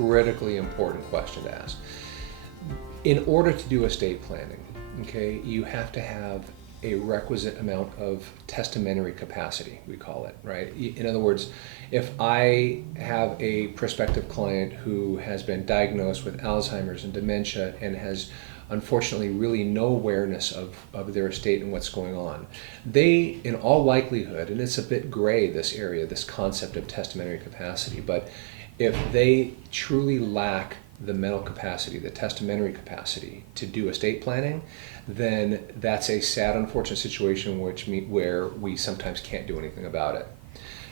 critically important question to ask. In order to do estate planning, okay, you have to have a requisite amount of testamentary capacity, we call it, right? In other words, if I have a prospective client who has been diagnosed with Alzheimer's and dementia and has unfortunately really no awareness of their estate and what's going on, they, in all likelihood, and it's a bit gray, this area, this concept of testamentary capacity, but if they truly lack the mental capacity, the testamentary capacity to do estate planning, then that's a sad, unfortunate situation where we sometimes can't do anything about it.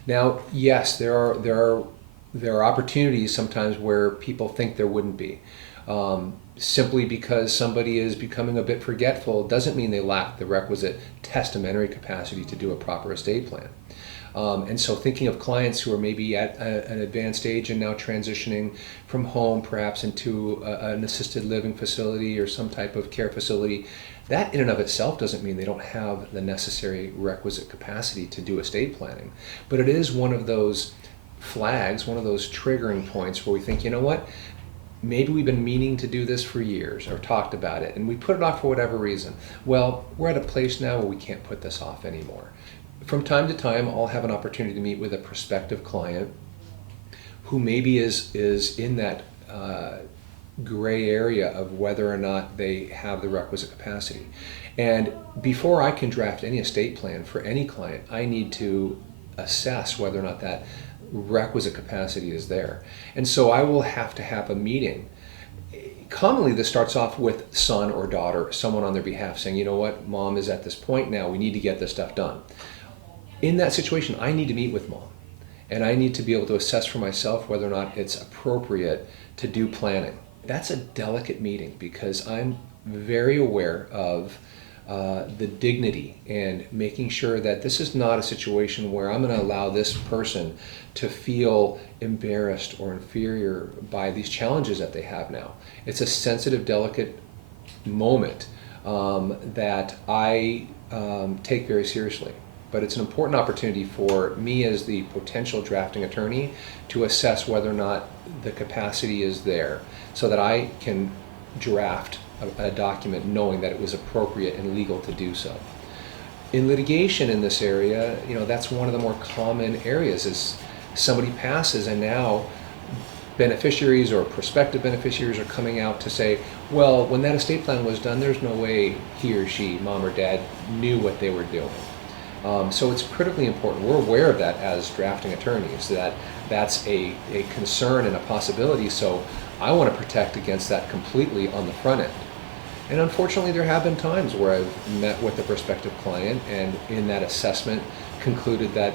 Now, yes, there are opportunities sometimes where people think there wouldn't be. Simply because somebody is becoming a bit forgetful doesn't mean they lack the requisite testamentary capacity to do a proper estate plan. And so thinking of clients who are maybe at an advanced age and now transitioning from home perhaps into an assisted living facility or some type of care facility, that in and of itself doesn't mean they don't have the necessary requisite capacity to do estate planning. But it is one of those flags, one of those triggering points where we think, you know what, maybe we've been meaning to do this for years or talked about it and we put it off for whatever reason. Well, we're at a place now where we can't put this off anymore. From time to time, I'll have an opportunity to meet with a prospective client who maybe is in that gray area of whether or not they have the requisite capacity. And before I can draft any estate plan for any client, I need to assess whether or not that requisite capacity is there. And so I will have to have a meeting. Commonly, this starts off with son or daughter, someone on their behalf saying, you know what, mom is at this point now, we need to get this stuff done. In that situation, I need to meet with mom, and I need to be able to assess for myself whether or not it's appropriate to do planning. That's a delicate meeting because I'm very aware of the dignity and making sure that this is not a situation where I'm going to allow this person to feel embarrassed or inferior by these challenges that they have now. It's a sensitive, delicate moment that I take very seriously. But it's an important opportunity for me as the potential drafting attorney to assess whether or not the capacity is there so that I can draft a document knowing that it was appropriate and legal to do so. In litigation in this area, that's one of the more common areas is somebody passes and now beneficiaries or prospective beneficiaries are coming out to say, well, when that estate plan was done, there's no way he or she, mom or dad, knew what they were doing. So it's critically important. We're aware of that as drafting attorneys, that that's a concern and a possibility, so I want to protect against that completely on the front end. And unfortunately, there have been times where I've met with a prospective client and in that assessment concluded that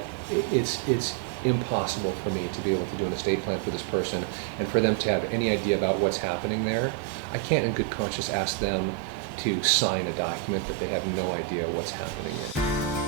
it's impossible for me to be able to do an estate plan for this person and for them to have any idea about what's happening there. I can't in good conscience ask them to sign a document that they have no idea what's happening in.